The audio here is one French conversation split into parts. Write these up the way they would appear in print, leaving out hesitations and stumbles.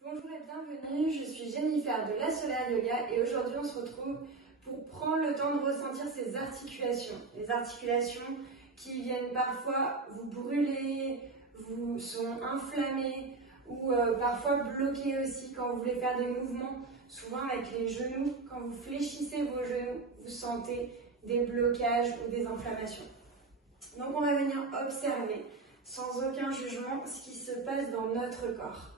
Bonjour et bienvenue, je suis Jennifer de La Solaire Yoga et aujourd'hui on se retrouve pour prendre le temps de ressentir ces articulations. Les articulations qui viennent parfois vous brûler, vous sont inflammées ou parfois bloquées aussi quand vous voulez faire des mouvements. Souvent avec les genoux, quand vous fléchissez vos genoux, vous sentez des blocages ou des inflammations. Donc on va venir observer sans aucun jugement ce qui se passe dans notre corps.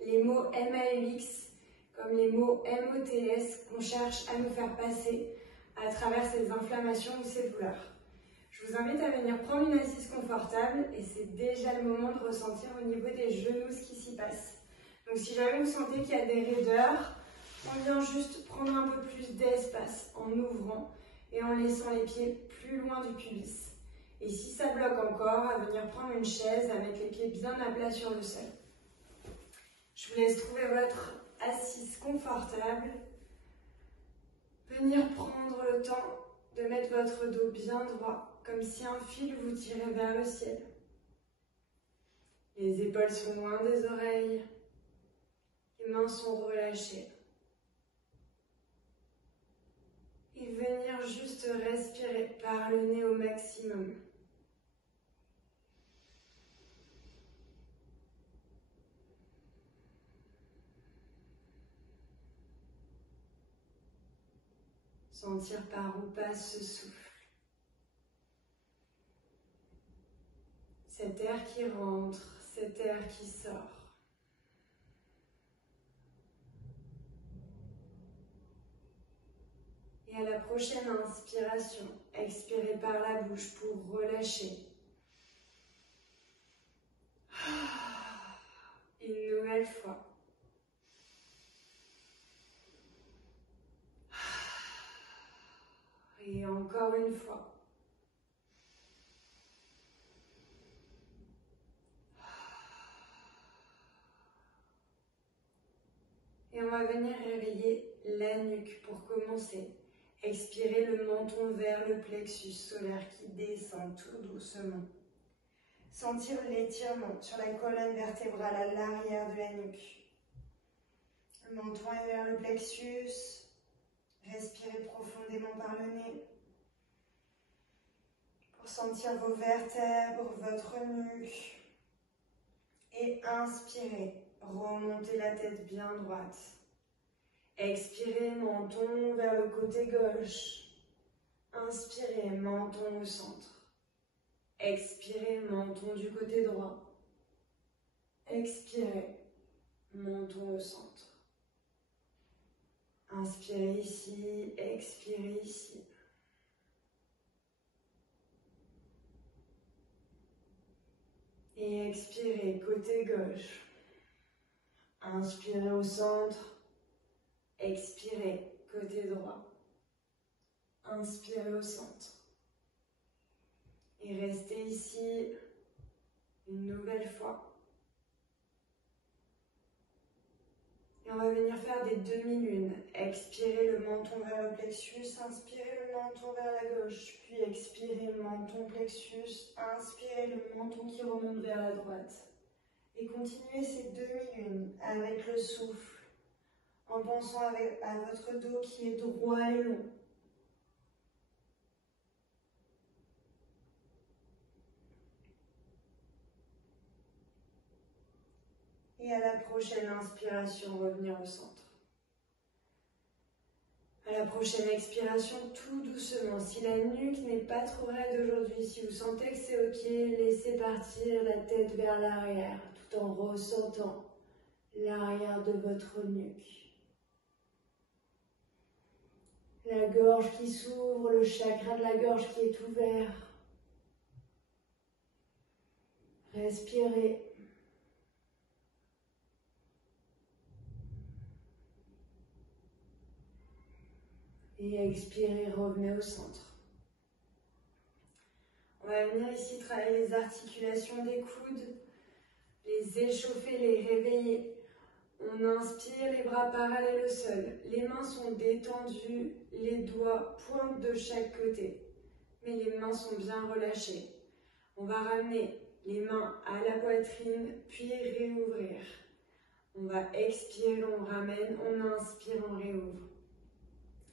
Les mots MAUX comme les mots MOTS qu'on cherche à nous faire passer à travers ces inflammations ou ces douleurs. Je vous invite à venir prendre une assise confortable et c'est déjà le moment de ressentir au niveau des genoux ce qui s'y passe. Donc si jamais vous sentez qu'il y a des raideurs, on vient juste prendre un peu plus d'espace en ouvrant et en laissant les pieds plus loin du pubis. Et si ça bloque encore, à venir prendre une chaise avec les pieds bien à plat sur le sol. Je vous laisse trouver votre assise confortable. Venir prendre le temps de mettre votre dos bien droit, comme si un fil vous tirait vers le ciel. Les épaules sont loin des oreilles. Les mains sont relâchées. Et venir juste respirer par le nez au maximum. Sentir par où passe ce souffle. Cet air qui rentre, cet air qui sort. Et à la prochaine inspiration, expirez par la bouche pour relâcher. Une nouvelle fois. Et encore une fois. Et on va venir réveiller la nuque pour commencer. Expirez le menton vers le plexus solaire qui descend tout doucement. Sentir l'étirement sur la colonne vertébrale à l'arrière de la nuque. Le menton est vers le plexus. Respirez profondément par le nez pour sentir vos vertèbres, votre nuque. Et inspirez, remontez la tête bien droite. Expirez, menton vers le côté gauche. Inspirez, menton au centre. Expirez, menton du côté droit. Expirez, menton au centre. Inspirez ici, expirez ici. Et expirez, côté gauche. Inspirez au centre. Expirez, côté droit. Inspirez au centre. Et restez ici une nouvelle fois. Et on va venir faire des demi-lunes. Expirez le menton vers le plexus, inspirez le menton vers la gauche, puis expirez le menton plexus, inspirez le menton qui remonte vers la droite. Et continuez ces demi-lunes avec le souffle, en pensant à votre dos qui est droit et long. Et à la prochaine inspiration, revenir au centre. À la prochaine expiration, tout doucement. Si la nuque n'est pas trop raide aujourd'hui, si vous sentez que c'est ok, laissez partir la tête vers l'arrière, tout en ressentant l'arrière de votre nuque. La gorge qui s'ouvre, le chakra de la gorge qui est ouvert. Respirez. Et expirez, revenez au centre. On va venir ici travailler les articulations des coudes, les échauffer, les réveiller. On inspire, les bras parallèles au sol. Les mains sont détendues, les doigts pointent de chaque côté. Mais les mains sont bien relâchées. On va ramener les mains à la poitrine, puis réouvrir. On va expirer, on ramène, on inspire, on réouvre.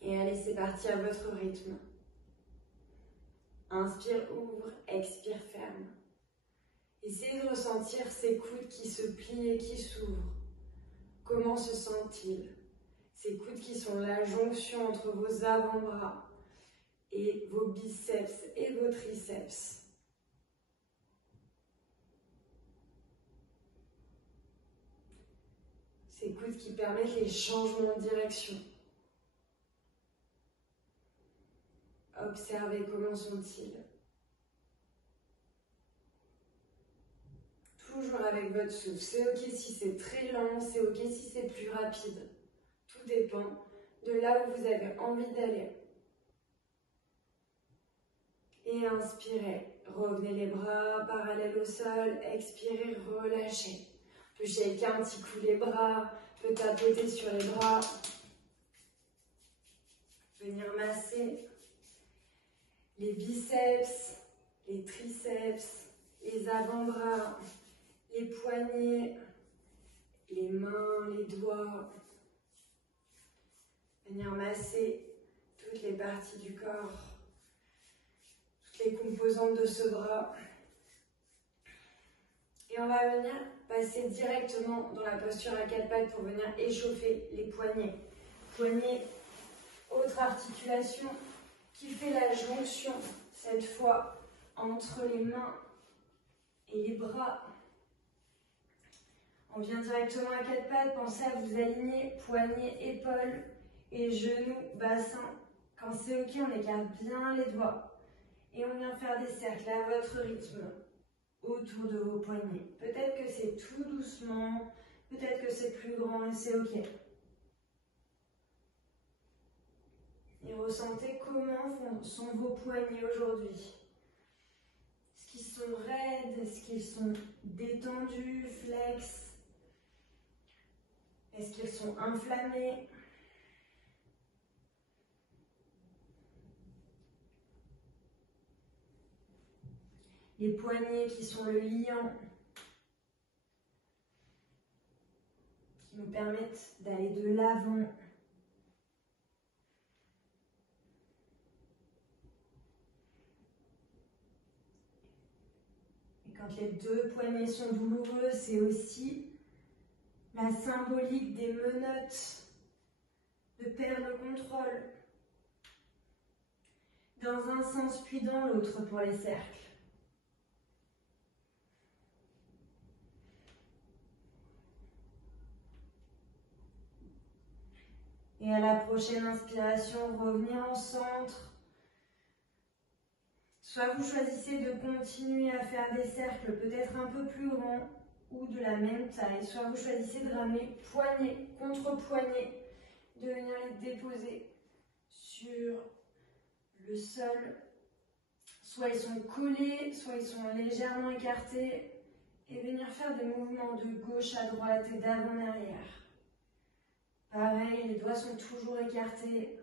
Et allez, c'est parti à votre rythme. Inspire, ouvre, expire, ferme. Essayez de ressentir ces coudes qui se plient et qui s'ouvrent. Comment se sentent-ils? Ces coudes qui sont la jonction entre vos avant-bras et vos biceps et vos triceps. Ces coudes qui permettent les changements de direction. Observez comment sont-ils. Toujours avec votre souffle. C'est ok si c'est très lent, c'est ok si c'est plus rapide. Tout dépend de là où vous avez envie d'aller. Et inspirez. Revenez les bras parallèles au sol. Expirez, relâchez. On peut shaker un petit coup les bras. On peut tapoter sur les bras. Venir masser les biceps, les triceps, les avant-bras, les poignets, les mains, les doigts. Venir masser toutes les parties du corps, toutes les composantes de ce bras. Et on va venir passer directement dans la posture à quatre pattes pour venir échauffer les poignets. Poignets, autre articulation qui fait la jonction, cette fois, entre les mains et les bras. On vient directement à quatre pattes, pensez à vous aligner, poignets, épaules et genoux, bassin. Quand c'est ok, on écarte bien les doigts. Et on vient faire des cercles à votre rythme autour de vos poignets. Peut-être que c'est tout doucement, peut-être que c'est plus grand et c'est ok. Et ressentez comment sont vos poignets aujourd'hui. Est-ce qu'ils sont raides? Est-ce qu'ils sont détendus, flex? Est-ce qu'ils sont inflammés? Les poignets qui sont le liant, qui nous permettent d'aller de l'avant. Et quand les deux poignets sont douloureux, c'est aussi la symbolique des menottes, de perdre le contrôle, dans un sens puis dans l'autre pour les cercles. Et à la prochaine inspiration, revenez en centre. Soit vous choisissez de continuer à faire des cercles peut-être un peu plus grands ou de la même taille. Soit vous choisissez de ramener poignet contre poignet, de venir les déposer sur le sol. Soit ils sont collés, soit ils sont légèrement écartés. Et venir faire des mouvements de gauche à droite et d'avant en arrière. Pareil, les doigts sont toujours écartés.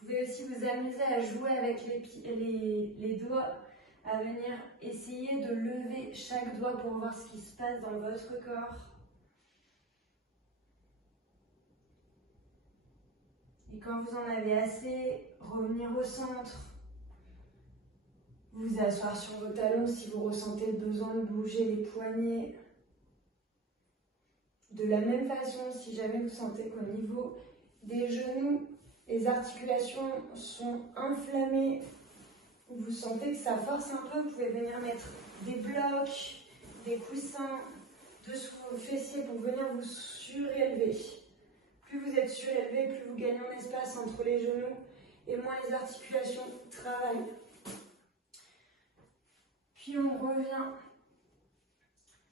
Vous pouvez aussi vous amuser à jouer avec les doigts, à venir essayer de lever chaque doigt pour voir ce qui se passe dans votre corps. Et quand vous en avez assez, revenir au centre. Vous asseoir sur vos talons si vous ressentez le besoin de bouger les poignets. De la même façon, si jamais vous sentez qu'au niveau des genoux, les articulations sont inflammées, vous sentez que ça force un peu, vous pouvez venir mettre des blocs, des coussins dessous vos fessiers pour venir vous surélever. Plus vous êtes surélevé, plus vous gagnez en espace entre les genoux et moins les articulations travaillent. Puis on revient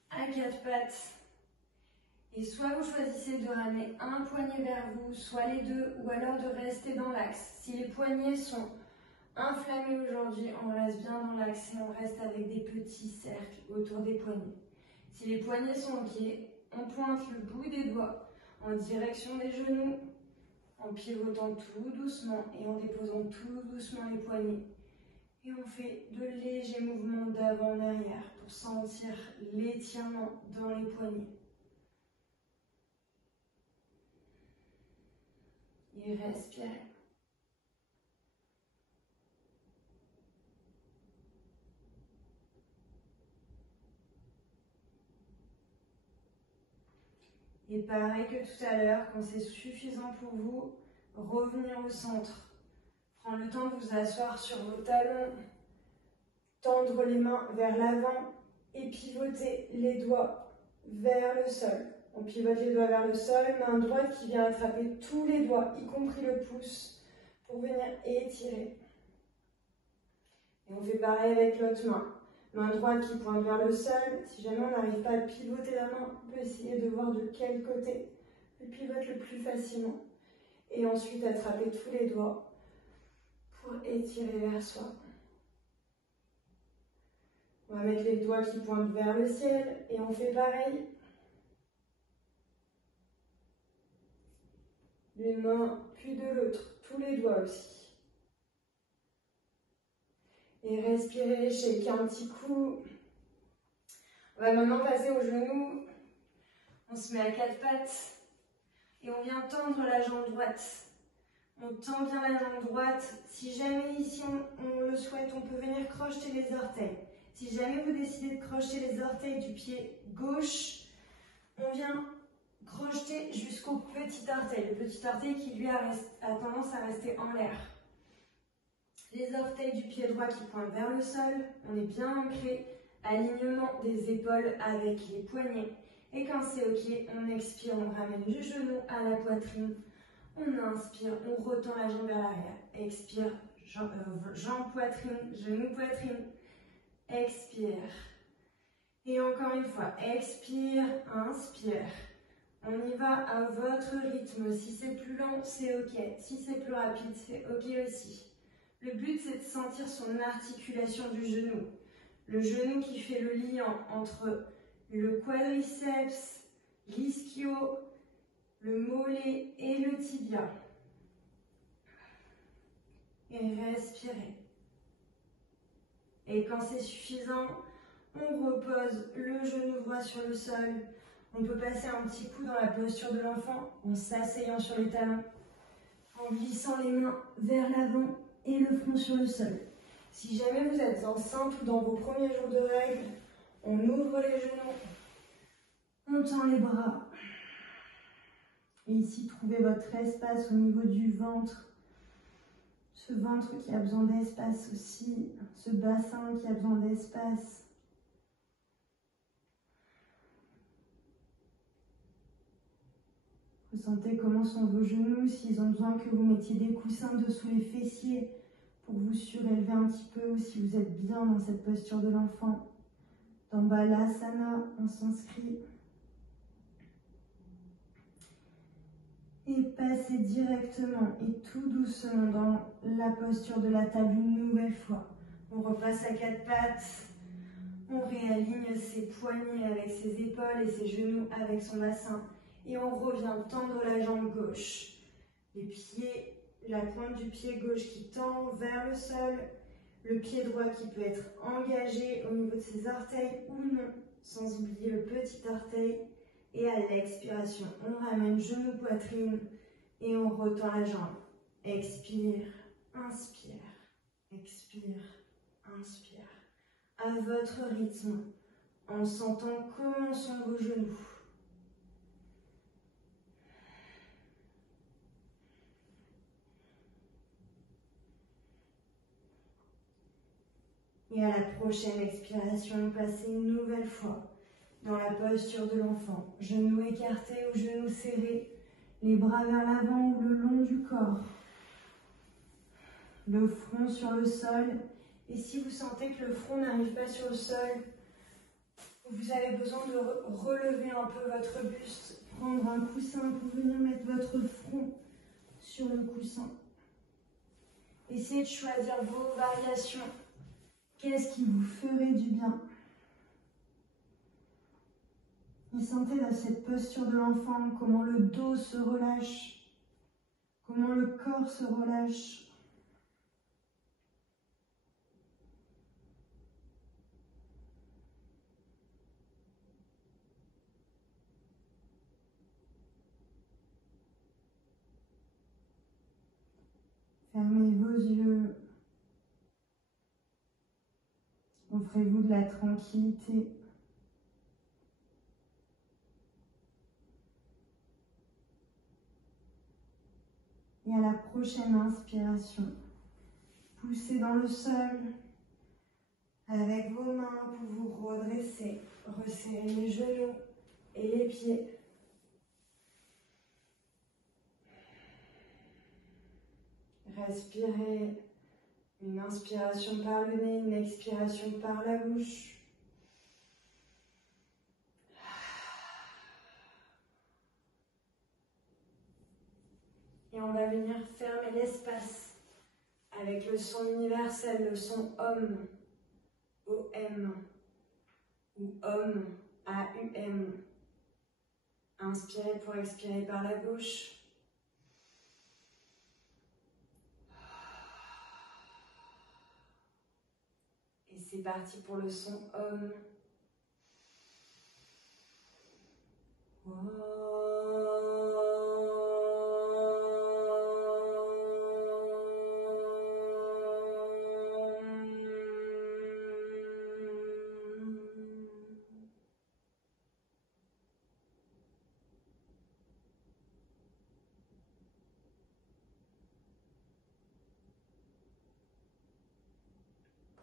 à quatre pattes. Et soit vous choisissez de ramener un poignet vers vous, soit les deux, ou alors de rester dans l'axe. Si les poignets sont inflammés aujourd'hui, on reste bien dans l'axe et on reste avec des petits cercles autour des poignets. Si les poignets sont ok, on pointe le bout des doigts en direction des genoux, en pivotant tout doucement et en déposant tout doucement les poignets. Et on fait de légers mouvements d'avant en arrière pour sentir l'étirement dans les poignets. Et respirez. Et pareil que tout à l'heure, quand c'est suffisant pour vous, revenir au centre. Prendre le temps de vous asseoir sur vos talons, tendre les mains vers l'avant et pivoter les doigts vers le sol. On pivote les doigts vers le sol, main droite qui vient attraper tous les doigts, y compris le pouce, pour venir étirer. Et on fait pareil avec l'autre main. Main droite qui pointe vers le sol. Si jamais on n'arrive pas à pivoter la main, on peut essayer de voir de quel côté on pivote le plus facilement. Et ensuite attraper tous les doigts pour étirer vers soi. On va mettre les doigts qui pointent vers le ciel et on fait pareil. D'une main puis de l'autre, tous les doigts aussi. Et respirez, shaker un petit coup. On va maintenant passer aux genoux. On se met à quatre pattes et on vient tendre la jambe droite. On tend bien la jambe droite. Si jamais ici on le souhaite, on peut venir crocheter les orteils. Si jamais vous décidez de crocheter les orteils du pied gauche, on vient crocheter jusqu'au petit orteil. Le petit orteil qui lui a tendance à rester en l'air. Les orteils du pied droit qui pointent vers le sol, on est bien ancré, alignement des épaules avec les poignets. Et quand c'est ok, on expire, on ramène du genou à la poitrine, on inspire, on retend la jambe vers l'arrière, expire, jambe, poitrine, genou, poitrine, expire. Et encore une fois, expire, inspire. On y va à votre rythme, si c'est plus lent, c'est ok, si c'est plus rapide, c'est ok aussi. Le but, c'est de sentir son articulation du genou. Le genou qui fait le lien entre le quadriceps, l'ischio, le mollet et le tibia. Et respirez. Et quand c'est suffisant, on repose le genou droit sur le sol. On peut passer un petit coup dans la posture de l'enfant en s'asseyant sur les talons, en glissant les mains vers l'avant et le front sur le sol. Si jamais vous êtes enceinte ou dans vos premiers jours de règles, on ouvre les genoux, on tend les bras. Et ici, trouvez votre espace au niveau du ventre. Ce ventre qui a besoin d'espace aussi, ce bassin qui a besoin d'espace. Ressentez comment sont vos genoux, s'ils ont besoin que vous mettiez des coussins dessous les fessiers pour vous surélever un petit peu, ou si vous êtes bien dans cette posture de l'enfant. Dans Balasana, on s'inscrit. Et passez directement et tout doucement dans la posture de la table une nouvelle fois. On repasse à quatre pattes. On réaligne ses poignets avec ses épaules et ses genoux avec son bassin. Et on revient tendre la jambe gauche. Les pieds, la pointe du pied gauche qui tend vers le sol. Le pied droit qui peut être engagé au niveau de ses orteils ou non, sans oublier le petit orteil. Et à l'expiration, on ramène genou, poitrine et on retend la jambe. Expire, inspire, expire, inspire. À votre rythme, en sentant comment sont vos genoux. Et à la prochaine expiration, passez une nouvelle fois dans la posture de l'enfant. Genoux écartés ou genoux serrés, les bras vers l'avant ou le long du corps. Le front sur le sol. Et si vous sentez que le front n'arrive pas sur le sol, vous avez besoin de relever un peu votre buste, prendre un coussin pour venir mettre votre front sur le coussin. Essayez de choisir vos variations. Qu'est-ce qui vous ferait du bien? Et sentez dans cette posture de l'enfant comment le dos se relâche, comment le corps se relâche. Fermez vos yeux. Offrez-vous de la tranquillité. Et à la prochaine inspiration, poussez dans le sol. Avec vos mains pour vous redresser. Resserrez les genoux et les pieds. Respirez. Une inspiration par le nez, une expiration par la bouche. Et on va venir fermer l'espace avec le son universel, le son OM, O-M, ou OM, A-U-M. Inspirez pour expirer par la bouche. Et c'est parti pour le son OM.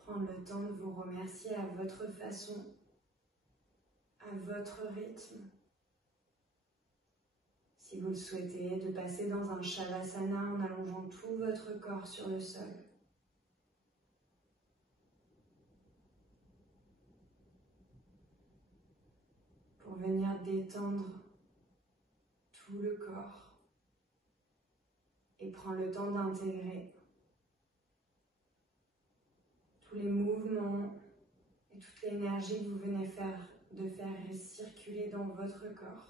Prendre le temps de vous remercier à votre façon, à votre rythme. Si vous le souhaitez, de passer dans un Shavasana en allongeant tout votre corps sur le sol. Pour venir détendre tout le corps et prendre le temps d'intégrer tous les mouvements et toute l'énergie que vous venez de faire circuler dans votre corps.